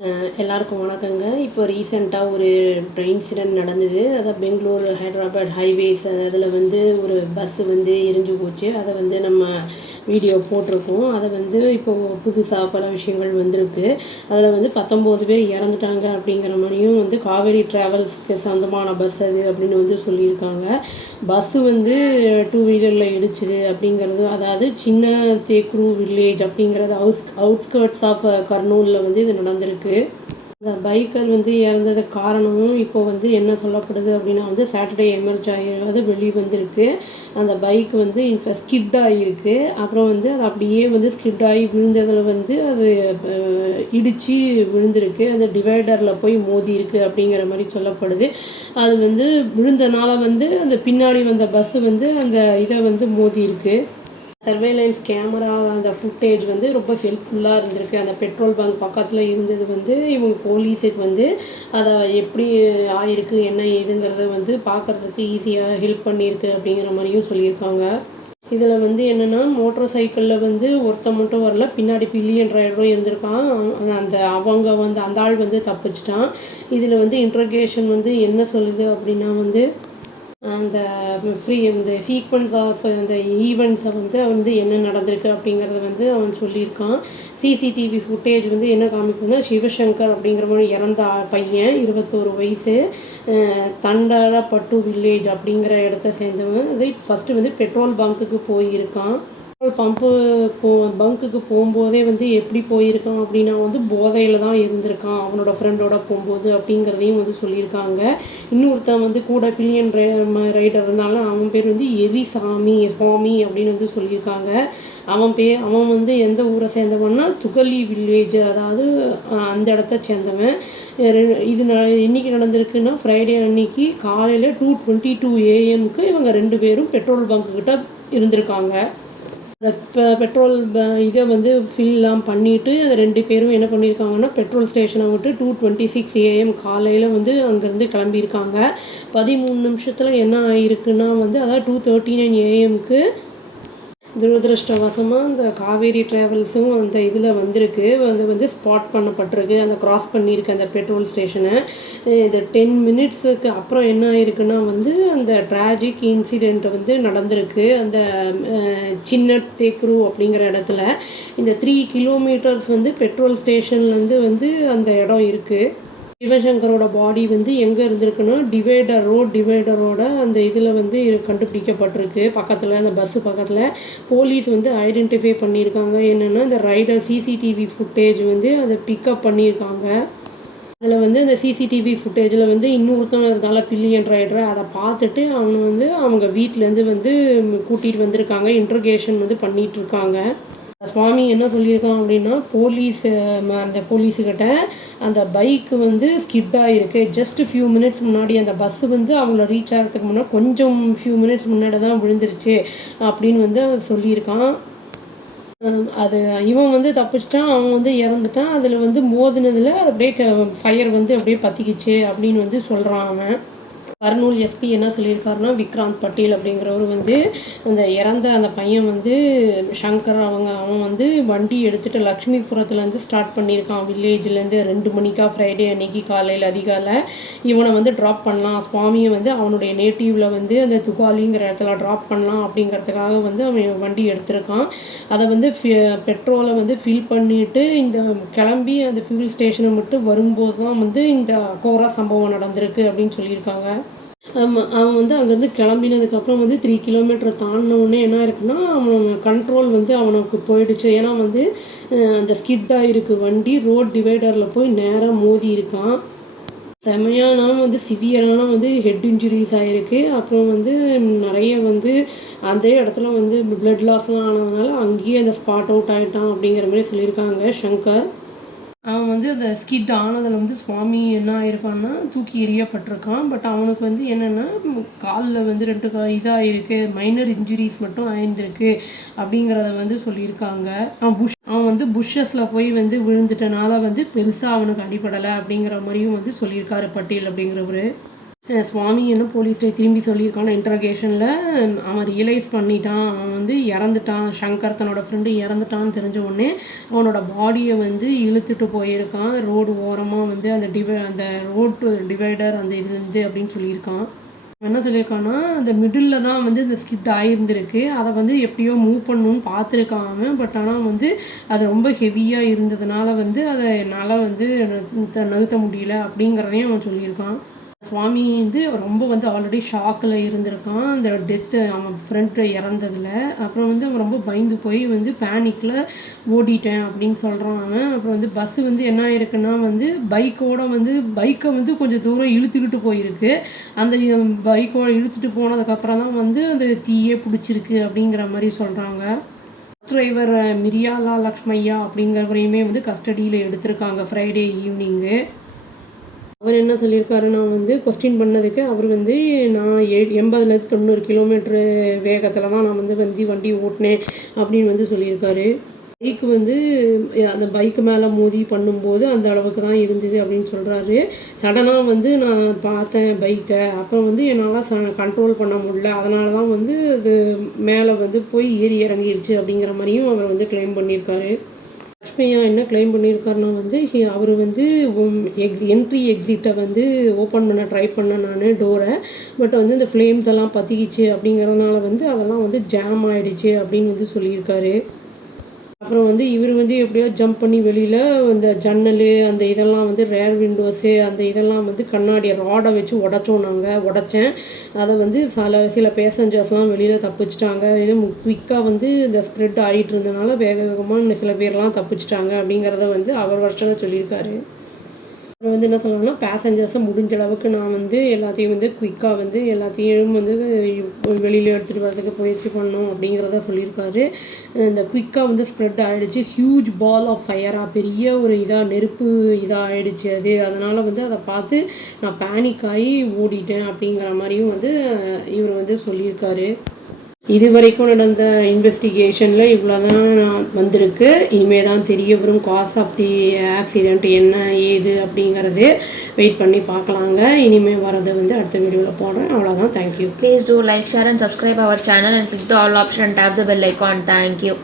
எல்லாருக்கும் வணக்கங்க. இப்போ ரீசென்ட்டாக ஒரு இன்சிடென்ட் நடந்தது. அதான் பெங்களூர், ஹைதராபாத் ஹைவேஸ் அதில் வந்து ஒரு பஸ்ஸு வந்து எரிஞ்சு போச்சு. அதை வந்து நம்ம வீடியோ போட்டிருக்கோம். அதை வந்து இப்போது புதுசாக பல விஷயங்கள் வந்திருக்கு. அதில் வந்து 19 பேர் இறந்துட்டாங்க அப்படிங்கிற மாதிரியும் வந்து காவேரி ட்ராவல்ஸ்க்கு சொந்தமான பஸ் அது அப்படின்னு வந்து சொல்லியிருக்காங்க. பஸ்ஸு வந்து டூ வீலரில் இடிச்சுது அப்படிங்கிறது, அதாவது சின்ன தேக்குரு வில்லேஜ் அப்படிங்கிறது அவுட்ஸ்கர்ட்ஸ் ஆஃப் கர்னூலில் வந்து இது நடந்திருக்கு. அந்த பைக்கர் வந்து இறந்ததுக்கு காரணமும் இப்போ வந்து என்ன சொல்லப்படுது அப்படின்னா வந்து சாட்டர்டே எமர்ஜ் ஆகி வெளியே வந்திருக்கு. அந்த பைக் வந்து ஸ்கிட் ஆகிருக்கு. அப்புறம் வந்து அது அப்படியே வந்து ஸ்கிட் ஆகி விழுந்ததில் வந்து அது இடித்து விழுந்திருக்கு. அது டிவைடரில் போய் மோதி இருக்கு அப்படிங்கிற மாதிரி சொல்லப்படுது. அது வந்து விழுந்தனால வந்து அந்த பின்னாடி வந்த பஸ்ஸு வந்து அந்த இதை வந்து மோதி இருக்கு. சர்வேலன்ஸ் கேமரா அந்த ஃபுட்டேஜ் வந்து ரொம்ப ஹெல்ப்ஃபுல்லாக இருந்திருக்கு. அந்த பெட்ரோல் பங்க் பக்கத்தில் இருந்தது வந்து இவங்க போலீஸுக்கு வந்து அதை எப்படி ஆயிருக்கு என்ன ஏதுங்கிறத வந்து பார்க்குறதுக்கு ஈஸியாக ஹெல்ப் பண்ணியிருக்கு அப்படிங்கிற மாதிரியும் சொல்லியிருக்காங்க. இதில் வந்து என்னென்னா மோட்டர் சைக்கிளில் வந்து ஒருத்தன் மட்டும் வரல, பின்னாடி பில்லியன் டிரைவரும் இருந்திருக்கான். அவங்க வந்து அந்த ஆள் வந்து தப்பிச்சிட்டான். இதில் வந்து இன்ட்ரோகேஷன் வந்து என்ன சொல்லுது அப்படின்னா வந்து அந்த இந்த சீக்வன்ஸ் ஆஃப் அந்த ஈவெண்ட்ஸை வந்து என்ன நடந்திருக்கு அப்படிங்கிறத வந்து அவன் சொல்லியிருக்கான். சிசிடிவி ஃபுட்டேஜ் வந்து என்ன காமிக்குதுன்னா, சிவசங்கர் அப்படிங்கிற மாதிரி இறந்த பையன் 21 வயசு, தண்டரப்பட்டு வில்லேஜ் அப்படிங்கிற இடத்த சேர்ந்தவன். அது ஃபஸ்ட்டு வந்து பெட்ரோல் பங்க்குக்கு போயிருக்கான். பங்குக்கு போகும்போதே வந்து எப்படி போயிருக்கான் அப்படின்னா வந்து போதையில் தான் இருந்திருக்கான் அவனோட ஃப்ரெண்டோட போகும்போது அப்படிங்கிறதையும் வந்து சொல்லியிருக்காங்க. இன்னொருத்தன் வந்து கூட பில்லியன் ரைடர் இருந்தாலும் அவன் பேர் வந்து சுவாமி அப்படின்னு வந்து சொல்லியிருக்காங்க. அவன் வந்து எந்த ஊரை சேர்ந்தவன்னா துகலி வில்லேஜ், அதாவது அந்த இடத்த சேர்ந்தவன். இது இன்றைக்கி நடந்திருக்குன்னா ஃப்ரைடே அன்னைக்கு காலையில் 2:22 AM இவங்க 2 பேரும் பெட்ரோல் பங்க்குக்கிட்ட இருந்திருக்காங்க. அந்த பெட்ரோல் இதை வந்து ஃபில்லாம் பண்ணிவிட்டு அந்த 2 பேரும் என்ன பண்ணியிருக்காங்கன்னா பெட்ரோல் ஸ்டேஷனை விட்டு 2:26 AM காலையில் வந்து அங்கேருந்து கிளம்பியிருக்காங்க. 13 நிமிஷத்தில் என்ன ஆகிருக்குன்னா வந்து அதாவது 2:39 AM துரதிருஷ்டவசமாக அந்த காவேரி ட்ராவல்ஸும் அந்த இதில் வந்திருக்கு. அது வந்து ஸ்பாட் பண்ணப்பட்டிருக்கு. அந்த கிராஸ் பண்ணியிருக்கு அந்த பெட்ரோல் ஸ்டேஷனை. இது 10 மினிட்ஸுக்கு அப்புறம் என்ன ஆயிருக்குன்னா வந்து அந்த ட்ராஜிக் இன்சிடெண்ட் வந்து நடந்திருக்கு. அந்த சின்ன தேக்குரு அப்படிங்கிற இடத்துல இந்த 3 கிலோமீட்டர்ஸ் வந்து பெட்ரோல் ஸ்டேஷன்லேருந்து வந்து அந்த இடம் இருக்குது. சிவசங்கரோட பாடி வந்து எங்கே இருந்திருக்குன்னா ரோட் டிவைடரோட அந்த இதில் வந்து கண்டுபிடிக்கப்பட்டிருக்கு. பக்கத்தில் அந்த பஸ்ஸு பக்கத்தில் போலீஸ் வந்து ஐடென்டிஃபை பண்ணியிருக்காங்க. என்னென்னா இந்த ரைடர் சிசிடிவி ஃபுட்டேஜ் வந்து அதை பிக்கப் பண்ணியிருக்காங்க. அதில் வந்து அந்த சிசிடிவி ஃபுட்டேஜில் வந்து இன்னொருத்தவங்க இருந்தால பில்லியன் ரைடரை அதை பார்த்துட்டு அவனை வந்து அவங்க வீட்டிலேருந்து வந்து கூட்டிகிட்டு வந்திருக்காங்க. இன்ட்ரோகேஷன் வந்து பண்ணிகிட்ருக்காங்க. சுவாமி என்ன சொல்லியிருக்கான் அப்படின்னா அந்த போலீஸுக்கிட்ட அந்த பைக்கு வந்து ஸ்கிட் ஆகிருக்கு. ஜஸ்ட் ஃபியூ மினிட்ஸ் முன்னாடி அந்த பஸ்ஸு வந்து அவங்கள ரீச் ஆகிறதுக்கு முன்னாடி கொஞ்சம் ஃபியூ மினிட்ஸ் முன்னாடி தான் விழுந்துருச்சு அப்படின்னு வந்து சொல்லியிருக்கான். அது இவன் வந்து தப்பிச்சிட்டான், அவன் வந்து இறந்துட்டான். அதில் வந்து மோதினதில் அது அப்படியே ஃபயர் வந்து அப்படியே பற்றிக்கிச்சு அப்படின்னு வந்து சொல்கிறான் அவன். கர்னூல் எஸ்பி என்ன சொல்லியிருக்காருன்னா, விக்ராந்த் பட்டேல் அப்படிங்கிறவர் வந்து அந்த இறந்த அந்த பையன் வந்து சங்கர் அவன் வந்து வண்டி எடுத்துகிட்டு லக்ஷ்மிபுரத்துலேருந்து ஸ்டார்ட் பண்ணியிருக்கான். வில்லேஜ்லேருந்து 2 மணிக்கா ஃப்ரைடே அன்னைக்கு காலையில் அதிகாலை இவனை வந்து ட்ராப் பண்ணலாம், சுவாமியை வந்து அவனுடைய நேட்டிவில் வந்து அந்த துகாலிங்கிற இடத்துல ட்ராப் பண்ணலாம் அப்படிங்கிறதுக்காக வந்து அவன் வண்டி எடுத்திருக்கான். அதை வந்து பெட்ரோலை வந்து ஃபில் பண்ணிவிட்டு இந்த கிளம்பி அந்த ஃபியூல் ஸ்டேஷனை மட்டும் வரும்போது தான் வந்து இந்த கோரா சம்பவம் நடந்திருக்கு அப்படின்னு சொல்லியிருக்காங்க. அவன் வந்து அங்கேருந்து கிளம்பினதுக்கப்புறம் வந்து 3 கிலோமீட்டர் தாண்டினவுடனே என்ன இருக்குன்னா அவன் கண்ட்ரோல் வந்து அவனுக்கு போயிடுச்சு. ஏன்னா வந்து அந்த ஸ்கிட் ஆகிருக்கு வண்டி, ரோட் டிவைடரில் போய் நேராக மோதி இருக்கான். செமையான வந்து சிவியரான வந்து ஹெட் இன்ஜுரிஸ் ஆகிருக்கு. அப்புறம் வந்து நிறைய வந்து அதே இடத்துல வந்து பிளட் லாஸ்லாம் ஆனதுனால அங்கேயே அந்த ஸ்பாட் அவுட் ஆகிட்டான் அப்படிங்கிற மாதிரி சொல்லியிருக்காங்க சங்கர். அவன் வந்து அந்த ஸ்கிட் ஆனதில் வந்து சுவாமி என்ன ஆயிருக்கான்னா தூக்கி எறியப்பட்டிருக்கான். பட் அவனுக்கு வந்து என்னென்னா காலில் வந்து 2 இதாகிருக்கு, மைனர் இன்ஜுரிஸ் மட்டும் ஆயிருந்திருக்கு அப்படிங்கிறத வந்து சொல்லியிருக்காங்க. அவன் வந்து புஷ்ஷஸில் போய் வந்து விழுந்துட்டனால வந்து பெருசாக அவனுக்கு அடிபடலை அப்படிங்கிற மாதிரியும் வந்து சொல்லியிருக்காரு பட்டேல் அப்படிங்கிறவர். சுவாமி என்ன போலீஸ்கிட்ட திரும்பி சொல்லியிருக்கான இன்ட்ரகேஷனில் அவன் ரியலைஸ் பண்ணிட்டான், அவன் வந்து இறந்துட்டான், ஷங்கர் தன்னோட ஃப்ரெண்டு இறந்துட்டான்னு தெரிஞ்ச உடனே அவனோட பாடியை வந்து இழுத்துட்டு போயிருக்கான் ரோடு ஓரமாக வந்து அந்த ரோடு டிவைடர் அந்த இதுலேருந்து அப்படின்னு சொல்லியிருக்கான். என்ன சொல்லியிருக்கான்னா அந்த மிடில் தான் வந்து இந்த ஸ்கிட் ஆகியிருந்திருக்கு, அதை வந்து எப்படியோ மூவ் பண்ணணும்னு பார்த்துருக்கான் அவன். பட் ஆனால் வந்து அது ரொம்ப ஹெவியாக இருந்ததுனால வந்து அதை என்னால் வந்து நிறுத்த முடியல அப்படிங்கிறதையும் அவன் சொல்லியிருக்கான். சுவாமி வந்து ரொம்ப வந்து ஆல்ரெடி ஷாக்கில் இருந்திருக்கான் அந்த டெத்து அவன் ஃப்ரெண்டு இறந்ததில். அப்புறம் வந்து அவன் ரொம்ப பயந்து போய் வந்து பேனிக்கில் ஓடிட்டேன் அப்படின்னு சொல்கிறான் அவன். அப்புறம் வந்து பஸ்ஸு வந்து என்ன ஆயிருக்குன்னா வந்து பைக்கை வந்து கொஞ்சம் தூரம் இழுத்துக்கிட்டு போயிருக்கு. அந்த பைக்கோட இழுத்துட்டு போனதுக்கப்புறம் தான் வந்து அந்த தீயே பிடிச்சிருக்கு அப்படிங்கிற மாதிரி சொல்கிறாங்க. டிரைவர் மிரியாலா லக்ஷ்மையா அப்படிங்கிறவரையுமே வந்து கஸ்டடியில் எடுத்திருக்காங்க ஃப்ரைடே ஈவினிங்கு. அவர் என்ன சொல்லியிருக்காருன்னா வந்து கொஸ்டின் பண்ணதுக்கு அவர் வந்து நான் 80லேருந்து 90 கிலோமீட்ரு வேகத்தில் தான் நான் வந்து வண்டி ஓட்டினேன் அப்படின்னு வந்து சொல்லியிருக்காரு. பைக்கு வந்து அந்த பைக்கு மேலே மோதி பண்ணும்போது அந்த அளவுக்கு தான் இருந்தது அப்படின்னு சொல்கிறாரு. சடனாக வந்து நான் பார்த்தேன் பைக்கை, அப்புறம் வந்து என்னால் கண்ட்ரோல் பண்ண முடியல, அதனால தான் வந்து அது மேலே வந்து போய் ஏறி இறங்கிடுச்சு அப்படிங்கிற மாதிரியும் அவர் வந்து கிளைம் பண்ணியிருக்காரு. லக்ஷ்மையா என்ன கிளைம் பண்ணியிருக்காருன்னா வந்து அவர் வந்து என்ட்ரி எக்ஸிட்டை வந்து ஓப்பன் பண்ண ட்ரை பண்ணேன் நான் டோரை. பட் வந்து இந்த ஃப்ளேம்ஸ் எல்லாம் பற்றிக்கிச்சு அப்படிங்கிறதுனால வந்து அதெல்லாம் வந்து ஜாம் ஆகிடுச்சு அப்படின்னு வந்து சொல்லியிருக்காரு. அப்புறம் வந்து இவர் வந்து எப்படியோ ஜம்ப் பண்ணி வெளியில் இந்த ஜன்னல் அந்த இதெல்லாம் வந்து ரேர் விண்டோஸு அந்த இதெல்லாம் வந்து கண்ணாடி ராடை வச்சு உடச்சேன். அதை வந்து சில பேசஞ்சர்ஸ்லாம் வெளியில் தப்பிச்சிட்டாங்க. இது குயிக்காக வந்து இந்த ஸ்ப்ரெட் ஆகிட்டு இருந்தனால வேக வேகமாக சில பேர்லாம் தப்பிச்சிட்டாங்க அப்படிங்கிறத வந்து அவர் வருஷம் சொல்லியிருக்காரு. அப்புறம் வந்து என்ன சொல்லணும்னா பேசஞ்சர்ஸை முடிஞ்ச அளவுக்கு நான் வந்து எல்லாத்தையும் வந்து குயிக்காக வந்து எல்லாத்தையும் வந்து வெளியில் எடுத்துகிட்டு வரதுக்கு முயற்சி பண்ணணும் அப்படிங்கிறத சொல்லியிருக்காரு. இந்த குயிக்காக வந்து ஸ்ப்ரெட் ஆகிடுச்சு, ஹியூஜ் பால் ஆஃப் ஃபயராக பெரிய ஒரு நெருப்பு ஆகிடுச்சு அது. அதனால் வந்து அதை பார்த்து நான் பேனிக் ஆகி ஓடிட்டேன் அப்படிங்கிற மாதிரியும் வந்து இவர் வந்து சொல்லியிருக்காரு. இது வரைக்கும் நடந்த இன்வெஸ்டிகேஷனில் இவ்வளோ தான் வந்திருக்கு. இனிமேல் தான் தெரிய வரும் காஸ் ஆஃப் தி ஆக்சிடெண்ட் என்ன ஏது அப்படிங்கிறது. வெயிட் பண்ணி பார்க்கலாங்க. இனிமேல் வரது வந்து அடுத்த வீடியோவில் போடுறேன். அவ்வளோதான். Thank you. Please do like, share and subscribe our channel and click the all option and tap the bell icon. Thank you.